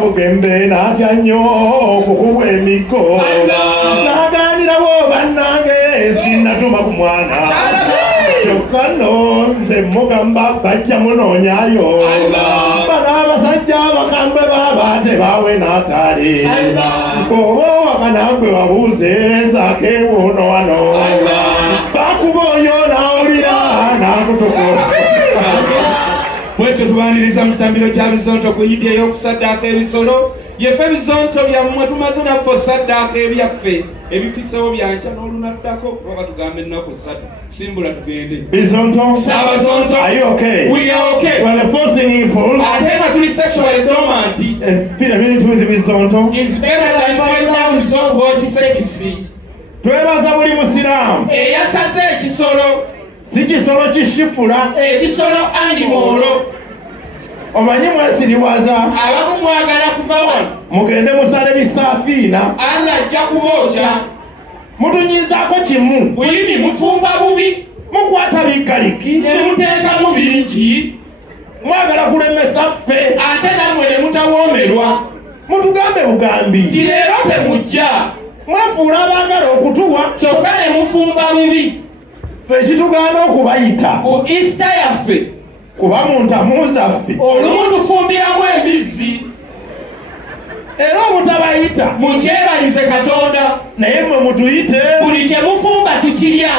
Bugembe natya nnyo okukuwa emiko naganira bo bannange sinnatuma ku mwana kyokka nno nze mugamba bajja munoonyayo bano abasajja bakambwe baba tebaawe n'ataali bw'oba wakanagwe wabuuze zaako ewuuno wano bakuba oyo n'awulira n'akutuko. Bwetyo tubaniriza mu kitambiro kya bizonto ku Yidi ey'okusaddaaka ebisolo yefe ebizonto byammwe tumaze naffe osaddaaka ebyaffe ebifisewo byanca n'olunaddako oba tugambe ennaku 3 simbula tugende. Bizonto, Sabazonto, are you okay? We are okay. Well, the first thing he falls, ate nga tuli sexually dormant, feed a minute with Bizonto. is better than 5 years of hot sex. Twebaza buli musiraamu Eyasaze ekisolo, si kisolo kishifula ekisolo andimolo. omanyi mwesiriwaza Abamu mwagala kuva wano, mugende musale bisaafiina Allah ajja kubookya. mutunyizaako kimu Buyini mufumba bubi, mukwata biggaliki ne muteekamu bingi, mwagala kulemesa ffe ate nammwe ne mutawoomerwa. mutugambe bugambi Ti leero temujja, mwefuula abaagala okutuwa kyokka ne mufumba bubi. ffe ekitugaana okubayita Ku Easter yaffe kuba mu ntamu zaffe olumu tufumbiramu embizzi, era obutabayita mukyebalize Katonda. naye mmwe mutuyite. Buli kye mufumba tukirya.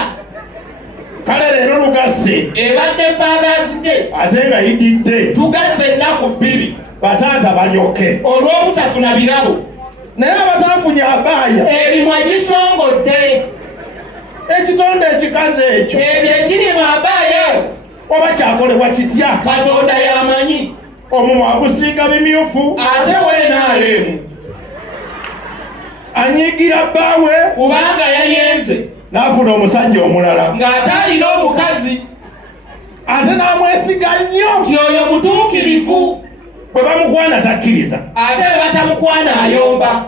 kale leero lugasse Ebadde Father's Day, ate nga yididde tugasse ennaku 2 bataata balyoke olw'obutafuna birabo. naye abataafunye abaaya Erimwa gisongodde, ekitonde ekikaze ekyo ekyo ekiri mu abaaya oba kyakolebwa kitya Katonda y'amanyi. omumwa agusiiga bimyufu Ate weenaalemu anyiigira bbaawe kubanga yayenze n'afuna omusajja omulala ng'ate alina omukazi ate n'amwesiga nnyo nti oyo mutuukirivu, bwe bamukwana takkiriza ate bwe batamukwana ayomba.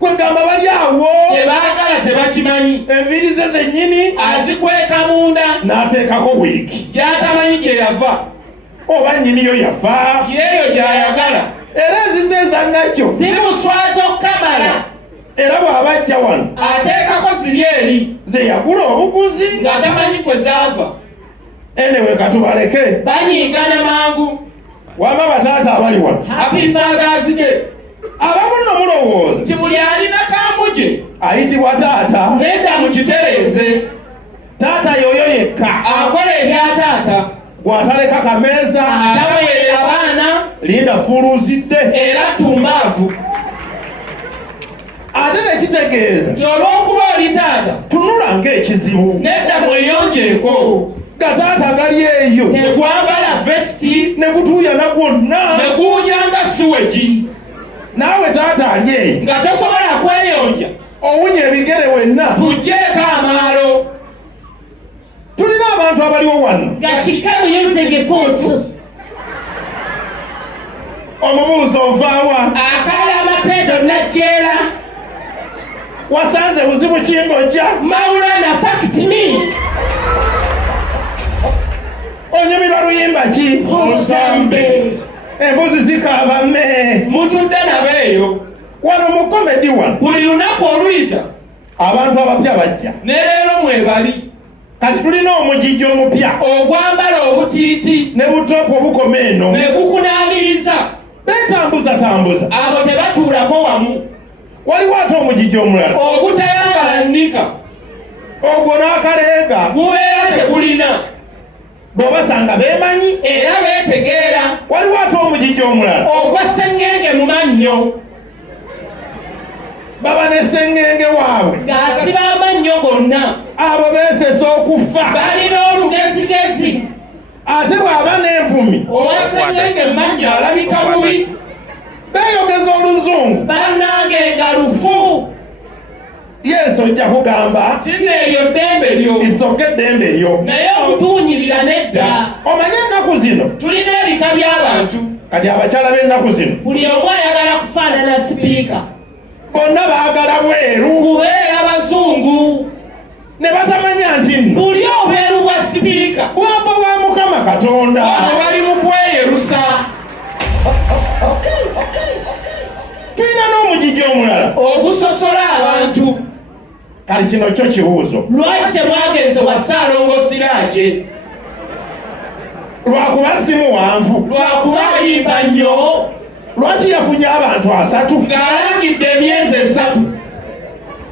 kwegamba bali awo Kye baagala tebakimanyi, enviiri ze zennyini azikweka munda n'ateekako wiiki gy'atamanyi gye yava, oba nnyiniyo yafa yeeyo gy'ayagala. era ezize ezannakyo Zimuswaza okukamala, era bw'abajja wano ateekako ziri eri ze yagula obuguzi ng'atamanyi kwe zaava. enewe katubaleke Banyiigana mangu. waba bataata abali wano Happy Father's Day. abamu nno mulowooza Nti buli alina kamuje ayitibwa taata nedda mukitereeze, taata yoyo yekka akola ebya taata, gwataleka kameeza ataweerera abaana linda fuluuzidde era tumbaavu. ate nekitegeeza Nti olw'okuba oli taata, tunula ng'ekizibu nedda mweyonjeeko. gataata gali eyo Tegwambala vesiti, ne gutuuyana gwonna ne guwunyanga siwegi, naawe taata ali eyo nga tosobola kweyonja. owunya ebigere wenna Tuggyeeko amaalo. tulina abantu abaliwo wano Gasika muyenzegefuutu. omubuuzo ovaawa Akaala amateedo nakyera. wasanze buzibu kingojja Maulana fact me. onyumirwa luyimba ki Osambe. embuzi zikaaba mme Mutudde nabeeyo. wano mu komedi wano Buli lunaku oluyita abantu abapya bajja ne leero mwebali. kati tulina omugigi omupya Ogwambala obutiiti ne butopu obukoma eno ne gukunaabiriza. betambuza Abo tebatuulako wamu. waliwo ate omugigi omulala Ogutayambala nnika ogwo n'akaleega gubeera tegulina bw'obasanga beemanyi era beetegeera. waliwo ate omugigi omulala Ogwa sseŋŋenge mu mannyo baba ne sseŋŋenge waabwe ng'asiba amannyo gonna. abo beesesa okufa Balina olugezigezi. ate bw'aba n'empumi Owa sseŋŋenge mu mannyo alabika bubi. beeyogeza oluzungu Bannange nga lufu. yesu ojja kugamba Kino eryo ddembe lyo. lisoke eddembe lyo Naye obutuunyirira nedda. omanye ennaku zino Tulina ebika by'abantu. kati abakyala b'ennaku zino Buli omu ayagala kufaanana sipiika. bonna baagala bweru Kubeera bazungu. ne batamanya nti nno Buli obweru bwa sipiika bwava bwa mukama katonda bano bali mu kweyerusa. omugigi omulala ogusosola abantu. kali kino kyo kibuuzo. Lwaki temwagenze wa Ssaalongo Siraje? Lwakuba si muwanvu. Lwakuba ayimba nnyo. Lwaki yafunye abantu 3 ng'alangidde emyezi 3?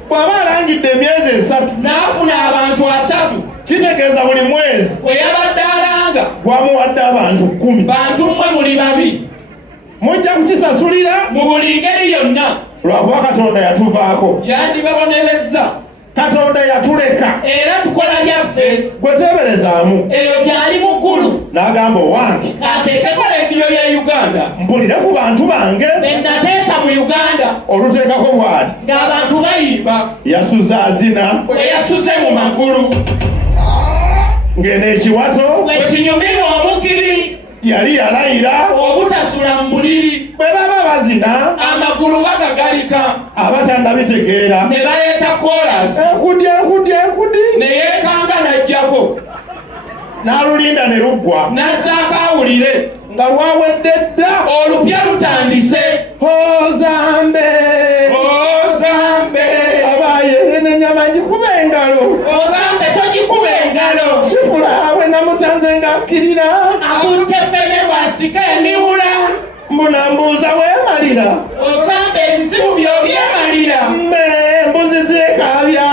Bw'aba alangidde emyezi 3 n'afuna abantu 3, kitegeeza buli mwezi bwe yabadde alanga gwamuwadde abantu 10. bantu mmwe muli babi, mujja kukisasulira mu buli ngeri yonna. Lwakuba Katonda yatuvaako. Yandibabonerezza. Katonda yatuleka era tukola byaffe. gwe teeberezaamu. Eyo gyali mu ggulu. N'agamba owange kateekeko leediyo ya Uganda. mpulire ku bantu bange be nateeka mu Uganda. oluteekako bw'ati ng'abantu bayimba. yasuza azina bwe yasuze mu magulu. ng'eno ekiwato bwe kinyumirwa omukiri. yali yalayira obutasula mu buliri. bwe baba bazina amagulu bagagalika. abatannabitegeera ne baleeta koolasi. enkudi ne yeekanga n'ajjako. n'alulinda ne luggwa n'assaako awulire nga lwawedde dda. olupya lutandise. Ozambe Ozambe abaye n'ennyama ngikuba engalo. Ozambe togikuba engalo. Sifula bwe namusanze ng'akkirira akutte ffene bw'asika emiwula. mbunambuuza weemalira. Ozambe ebizibu by'obyemalira. Embuzi zeekaabya.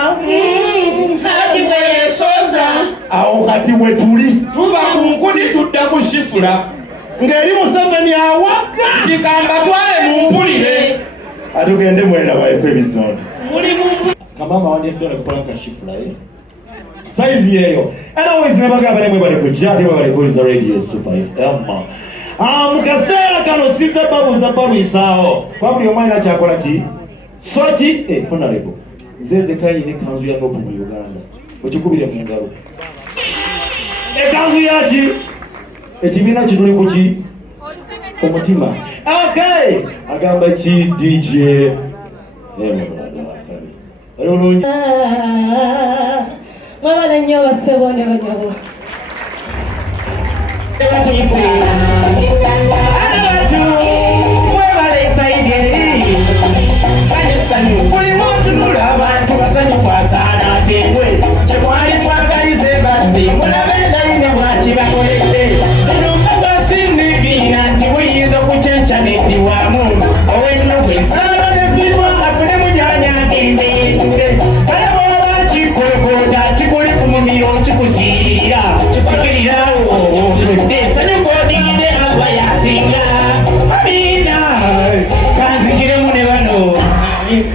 Kati bwe yeesooza. Awo kati we tuli tuba ku nkudi tudda ku Shifula. ng'eri Museveni awaga Kikamba twale mu mpulire. atugende mweraba efe ebizondo. Muli mu kamama wandiddole kukola nka Shifula saizi yeyo. And always never gaba nemwe bali kujja ate bali kuliza radio Super FM. Mukaseera kano siza babuza babisaawo kwa buli omwana kyakola ki soti honorable nzenze kayine kanzu ya nopu mu Uganda okikubire mu ngalo ekanzu yaki ekibiina kituli kuki ku mutima. Okay agamba ki DJ mwabala nnyo bassebo ne banyabo. buli wotunula abantu basanyufu asaana atengwe kyetwali twagalize basi mulabe ndayine bwaki bakoledde eno mbagwasinniviina nti buyinza okucenca neddiwamu ow'ennogu ensaano nevidwa afune munyanya agende yetule kale bw'oba kikolokota kikuli ku mumiro kikuziirira kikukirirawo twedde sanyuka odigide aba yasinga amiina kanzigiremu ne bano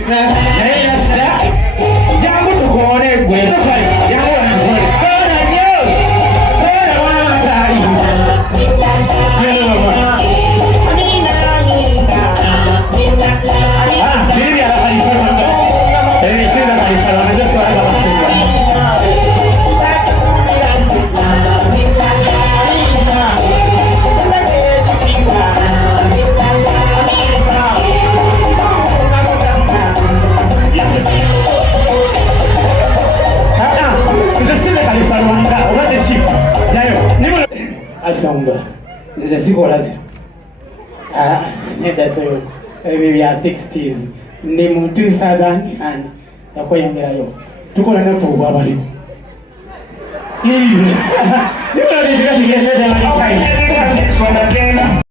naye yasita jangu tukoone gwe asomba nze sikola zino nedda sewe ebyo bya 60s ndi mu 2000 and yakweyongerayo tukola nefuubu abaliwo nikolatitikatigendedemalitime